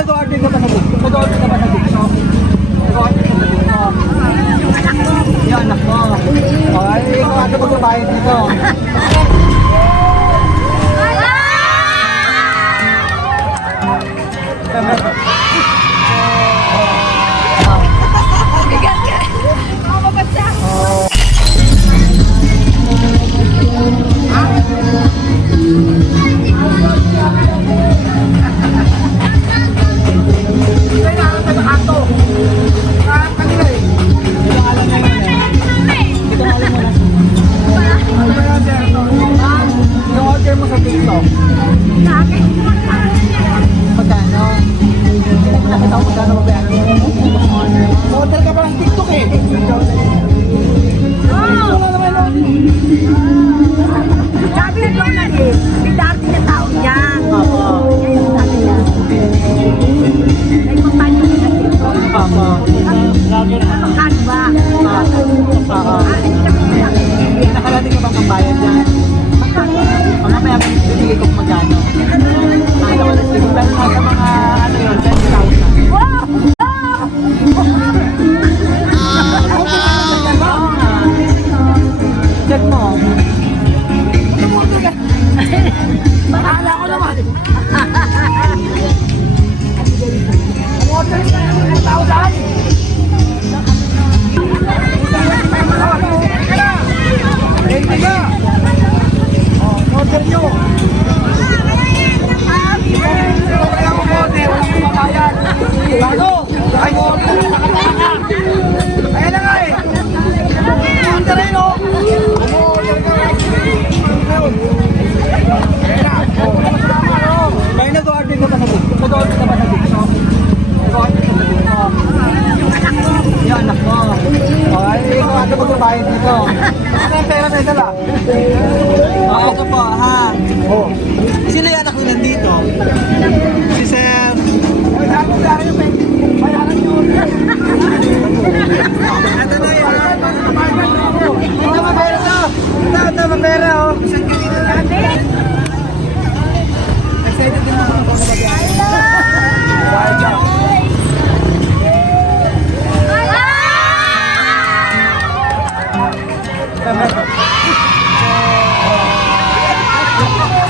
nag-order ka ba sa TikTok? Nag-order ka ba sa TikTok? Nag-order ka sa TikTok? Yung anak mo. Okay, ikaw ata magbabayad nito. Yung order mo sa TikTok. Magkano? Hindi mo nakita ko magkano magbayaran mo. Order ka pa ng TikTok eh. Sabi ko na eh, may dati na tao niyan. Yan yung sabi niya. Ay, paano yung TikTok? Magkano ba? Nakarating ka bang pambayad yan? Mamaya bibigay ko kung magkano. Ano ko na siguro dahil nasa mga ano yun, 10,000. Check mo. Bahala ko naman. Order nyo. Bago! Ay! Ayan na nga eh! Order rin o! May nag-order ka ba sa TikTok? Nag-order ka ba sa TikTok? Nag-order ka sa TikTok? Yung anak mo. Okay, ikaw ata magbabayad nito. Ano yung pera na dala? Ito po, ha? Sino yung anak mo nandito? Si Sir. Ito na yun. Ito mapera to. Ito mapera oh. Excited din mo kung ano ba yan?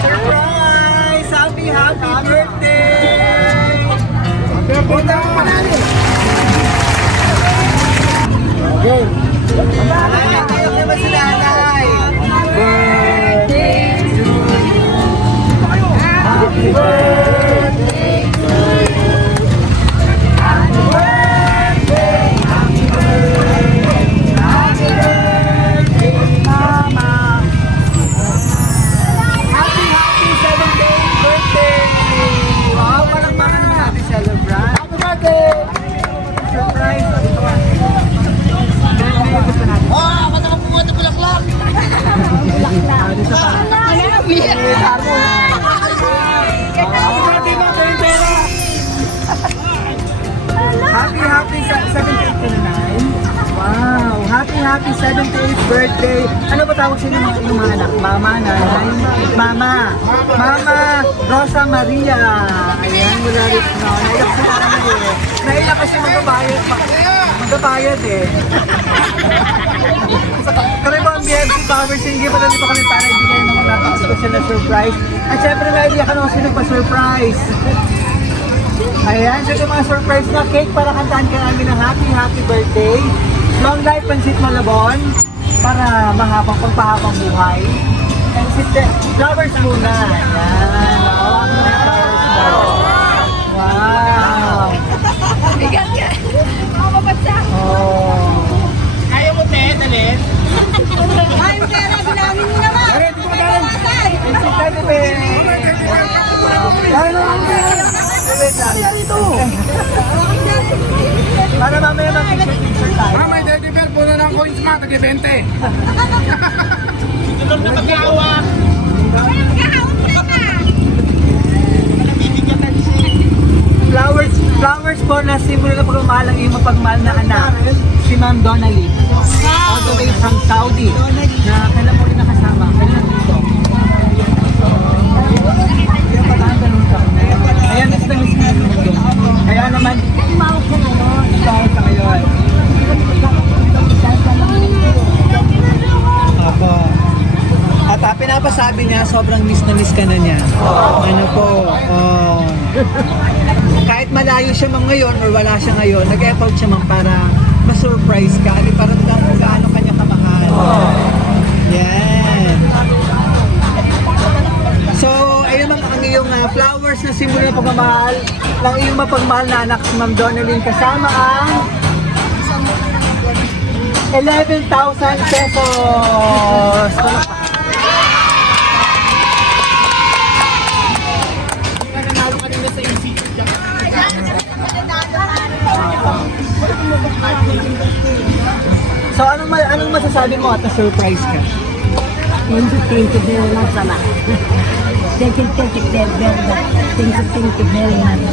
Surprise! Happy birthday! Punta mo pa natin! Okay. Tayo naman si nanay! Birthday to you! Happy birthday to you! Happy birthday! Happy birthday! Happy birthday, Mama! Happy 7th birthday! Wow, walang baka naman natin celebrate! Happy birthday! Surprise! Dito ka! Ganun yung gusto natin. Oh, ba't ako pumunta ng Bulaklak? Dito ka! Happy birthday mo! Ito yung pera! Happy 78th to 9. Wow! Happy 78th birthday! Ano ba tawag sila ng iyong mga anak? Mama, nanay? Mama! Mama Rosa Maria! Ayan, wala rin. No, naiyak si nanay eh. Naiyak kasi magbabayad. Magbabayad eh. Kami po ang BFC Power Sige pa dito kami para ibigay ng mga napaka-special na surprise. At syempre naiyak ka naman sino pa surprise. Ayan, so yung mga surprise na cake para kantaan ka namin ng happy birthday. Long life Pansit Malabon para mahabang pagpahabang buhay. And flowers muna. Ayan, nawak na yung flowers mo. Wow! Bigat ka. Ako mabagsak. Oh. Ayaw mo, te, dalhin? Ay, pera, bilangin mo naman. Ayan, dito mo dahil. It's a teddy bear. Dahil naman mo. Wait lang. Para mamaya mag-picture tayo. May teddy bear, puno ng coins ma, tag-20. Ito na pag-aawak. Flowers po na simbolo na pagmamahal ang iyong mapagmahal na anak, si Ma'am Donnelly. All the way from Saudi. Na kailan mo rin nakasama. Kailan dito. Ayan, ito na mismo. sobrang miss na miss ka na niya. Ano po, kahit malayo siya ma'am ngayon or wala siya ngayon, nag-effort siya ma'am para ma-surprise ka. Ano, para lang kung gaano kanya kamahal. Yan. So, ayun ma'am, ang iyong flowers na simbolo ng pagmamahal ng iyong mapagmahal na anak si Ma'am Donalyn kasama ang 11,000 pesos. So, anong masasabi mo at na-surprise ka? Thank you very much, Sama. Thank you very much. Thank you very much.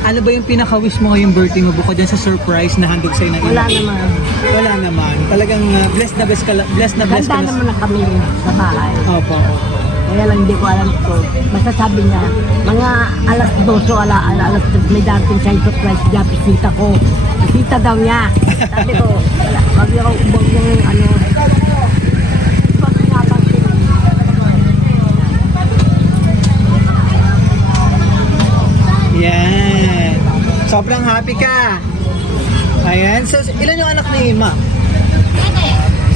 Ano ba yung pinaka-wish mo ngayong birthday mo bukod dyan sa surprise na handog sa'yo ng Wala ina? naman. Wala naman. Talagang blessed na blessed ka Ganda naman na kami sa bahay. Opo. Kaya lang hindi ko alam ko. Basta sabi niya, mga alas 12 o alas 3 may dating sa surprise niya, bisita ko. Bisita daw niya. Sabi ko, wala, wag yung ubog yung ano. Yan. Sobrang happy ka. Ayan. So, ilan yung anak ni Ma?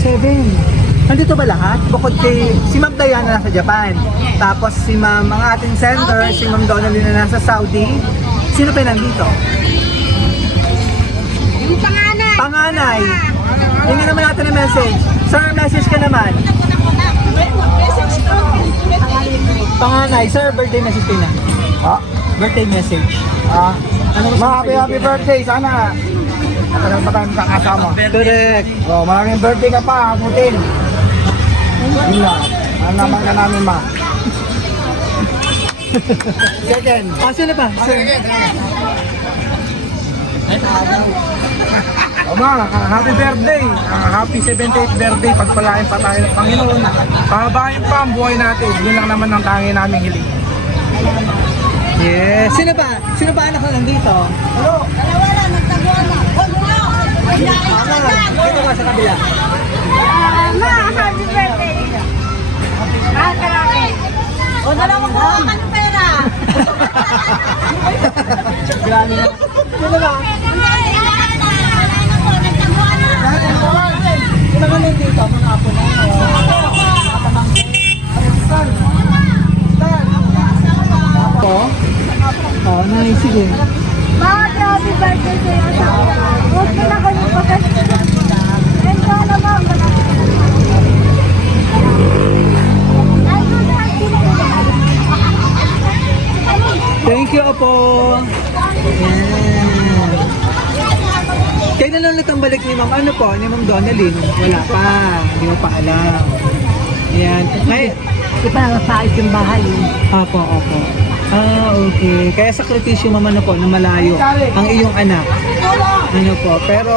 7. Nandito ba lahat? Bukod kay si Ma'am Diana nasa Japan. Tapos si Ma'am, ang ating sender, si Ma'am Donalyn na nasa Saudi. Sino pa nandito? Yung panganay. Panganay. Hindi naman natin ang message. Sir, message ka naman. Panganay. Sir, birthday message kayo na. Birthday message. Ano gusto mo Happy birthday. Sana matagal pa tayo makakasama. Correct. Oh, maraming birthday ka pa, Putin. Yun lang. Ano naman ka namin, ma? Second. Sino pa? Sir. O ma, happy birthday. Happy 78th birthday. Pagpalain pa tayo ng Panginoon. Pahabahin pa ang buhay natin. Yun lang naman ang tangi naming hiling. Yes. Sino pa? Sino pa anak na nandito? Dalawa lang, nagtaguan na. Sino ba sa kabila? Ma, happy birthday. O, dalawang buwan ka ng pera. Grabe na. Sino ba? Sino ka nandito? Mga apo na. Apo? Oh, nice. Sige. Ma, happy birthday sa'yo. Huwag mo na kayo pagkasin. And sana ma, Thank you, Apo. Yan. Kailan lang ulit ang balik ni Ma'am? Ano po? Ni Ma'am Donalyn? Wala pa. Hindi mo pa alam. Yan. Ay, Di pa nakasayos yung bahay. Apo, opo. Okay. Kaya sakripisyo naman po na malayo ang iyong anak. Ano po. Pero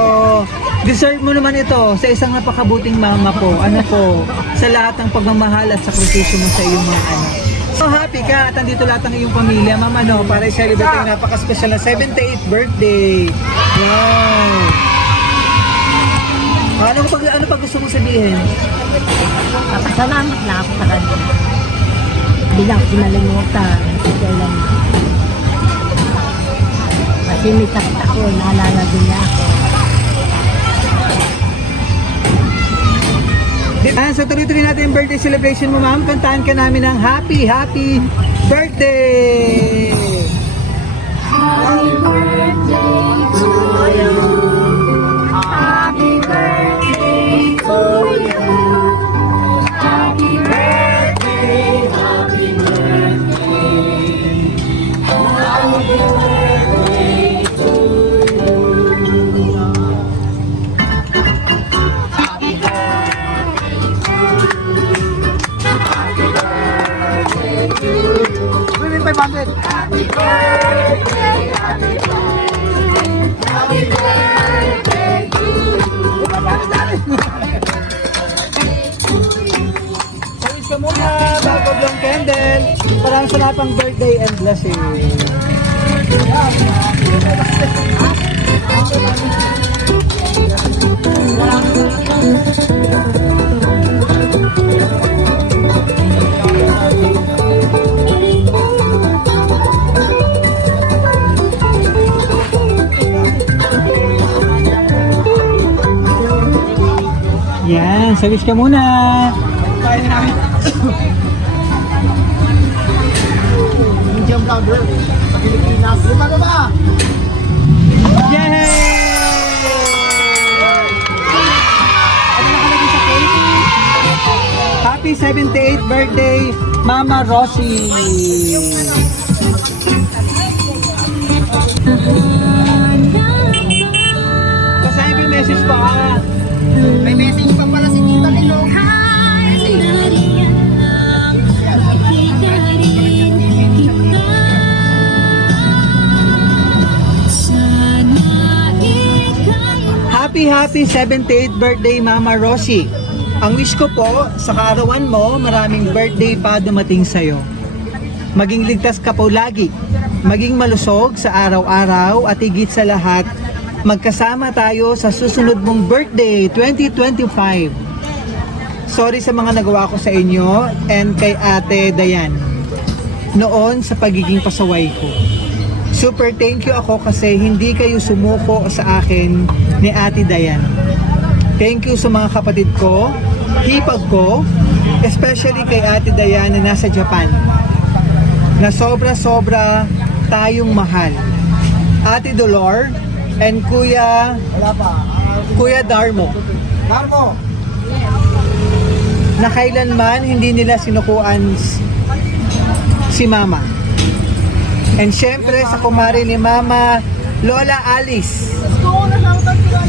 deserve mo naman ito sa isang napakabuting mama po. Ano po. Sa lahat ng pagmamahal at sakripisyo mo sa iyong mga anak. So happy ka at andito lahat ng iyong pamilya, Ma'am, ano, para i-celebrate yung napaka-special na 78th birthday. Wow! Ano pa gusto mong sabihin? Napasalamat na ako sa kanya. Hindi lang sinalimutan. Kailan. Kasi may sakit ako, naalala din niya ako. So tuloy-tuloy natin yung birthday celebration mo, Ma'am. Kantahan ka namin ng happy birthday! Happy birthday to you. Happy birthday to you. Happy birthday, happy birthday. Happy birthday to you. Happy birthday to you. Willing 500! Happy birthday, happy birthday, happy birthday to you. Service ka muna bago yung candle. Parang sa lahat pang birthday and blessing. sa wish ka muna. Indian vlogger sa Pilipinas. Yung ano ba? Yay! Ano nakalagay sa cake? Happy 78th birthday, Mama Rosie! Basahin ko yung message pa ka. May message pa pala si Tita Lilo. Happy 78th birthday, Mama Rosie. Ang wish ko po, sa kaarawan mo, maraming birthday pa dumating sa'yo. Maging ligtas ka po lagi. Maging malusog sa araw-araw at higit sa lahat, magkasama tayo sa susunod mong birthday, 2025. Sorry sa mga nagawa ko sa inyo and kay Ate Dayan noon sa pagiging pasaway ko. Super thank you ako kasi hindi kayo sumuko sa akin ni Ate Dayan. Thank you sa mga kapatid ko, hipag ko, especially kay Ate Dayan na nasa Japan, na sobra-sobra tayong mahal. Ate Dolor and Kuya Darmo, na kailanman hindi nila sinukuan si Mama. And syempre sa kumari ni Mama, Lola Alice,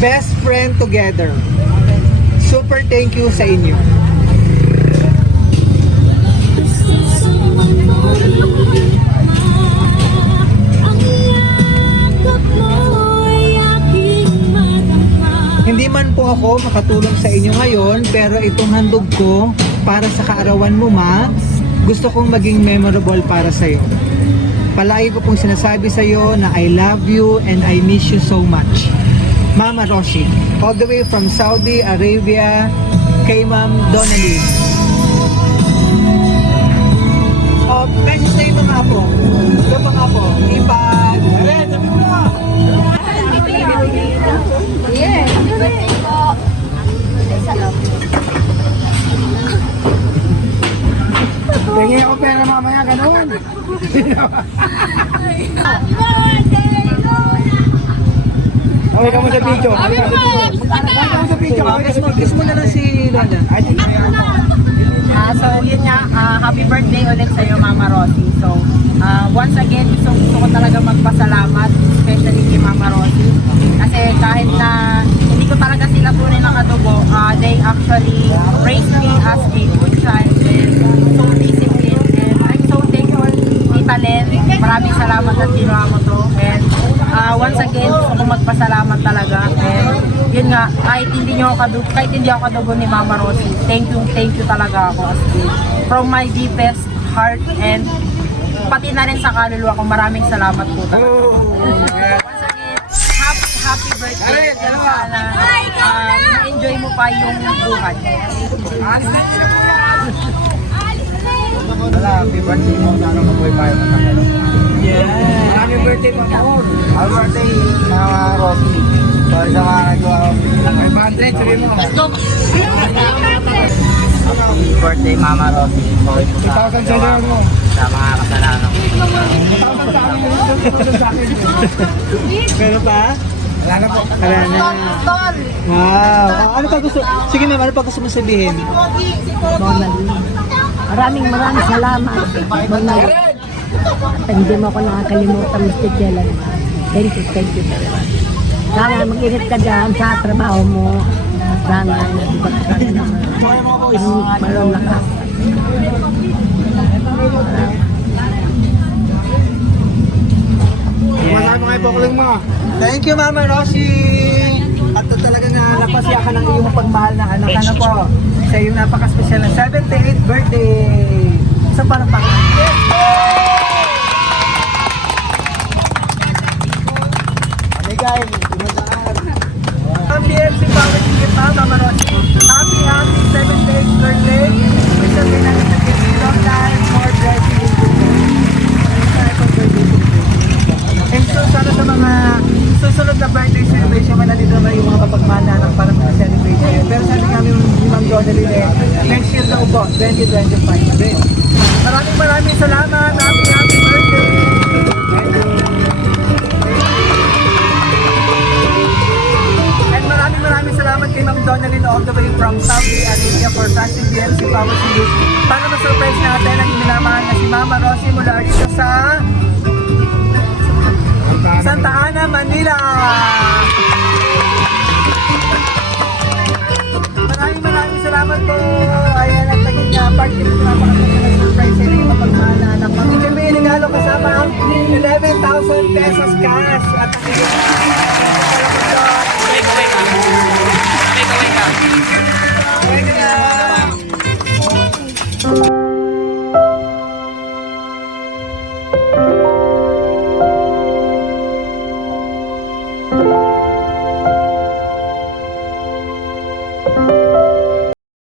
best friend together. Super thank you sa inyo. Hindi man po ako makatulong sa inyo ngayon, pero itong handog ko para sa kaarawan mo, Ma, gusto kong maging memorable para sa iyo. Palagi ko pong sinasabi sa iyo na I love you and I miss you so much. Mama Rosie, all the way from Saudi Arabia, kay Ma'am Donalyn. Oh, message sa iyo mga po. Ito pa nga po. Ipag. Tingin ako pera mamaya, gano'n. Okay ka mo sa video. Okay ka mo sa video. Kiss mo na lang si Lola. So yun nga, happy birthday ulit sa'yo Mama Rosie. So once again, gusto ko talaga magpasalamat, especially kay Mama Rosie. Kasi kahit na hindi ko talaga sila tunay ng adobo, they actually raised me as a good child and so disciplined. And I'm so thankful, Tita Len. Maraming salamat at ginawa mo to. And once again, gusto ko magpasalamat talaga. And yun nga, kahit hindi ako kadugo ni Mama Rosie, thank you talaga ako as in. From my deepest heart and pati na rin sa kaluluwa ko, maraming salamat po talaga. Once again, happy birthday. And sana ma-enjoy mo pa yung buhay. Wala, happy birthday mo. Sana mabuhay pa yung matagal. Yeah. Happy birthday po ako. Happy birthday, Mama Rosie. Sorry sa mga nagawa ko. Happy birthday, sabi mo. Happy birthday Mama Rosie. Sorry po sa 2,000 sa mo. sa mga kasalanan ko. 2,000 sa akin. 2,000 sa akin. Meron pa? Wala na po. Wala na. Wow. Ano pa gusto? Sige ma'am, ano pa gusto mo sabihin? Donalyn. Maraming salamat. Donalyn. Hindi mo ako nakakalimutan, Mr. Jellan. Thank you very much. Sana mag-ingat ka dyan sa trabaho mo. Sana ibag ka naman. Marong lakas. Masabi mo kayo po kuling mo. Thank you Mama Rosie. At talaga na napasya ka ng iyong pagmahal na anak. Ano po? Sa iyong napaka-special na 78th birthday. Sa parang Guys, Ang BFC Power Ticket pa, Mama Rosie. Happy 78th birthday. Wish natin natin sa kids long life, more blessings in good health. And so, sana sa mga susunod na birthday celebration, manalito na yung mga kapagmana ng parang celebrate kayo. Pero sabi kami yung Ma'am Don, Donalyn. Next year daw po, 2025 din. Maraming salamat. Happy birthday! And maraming salamat kay Ma'am Donalyn all the way from Saudi Arabia for trusting BMC Power CD para ma-surprise natin ang minamahal na si Mama Rosie mula dito sa Santa Ana, Manila. Maraming salamat po. Ayan, at naging part din ito napakaganda ng surprise sa inyo mapagmahal na anak. Ma'am, may regalo kasama ang 11,000 pesos cash at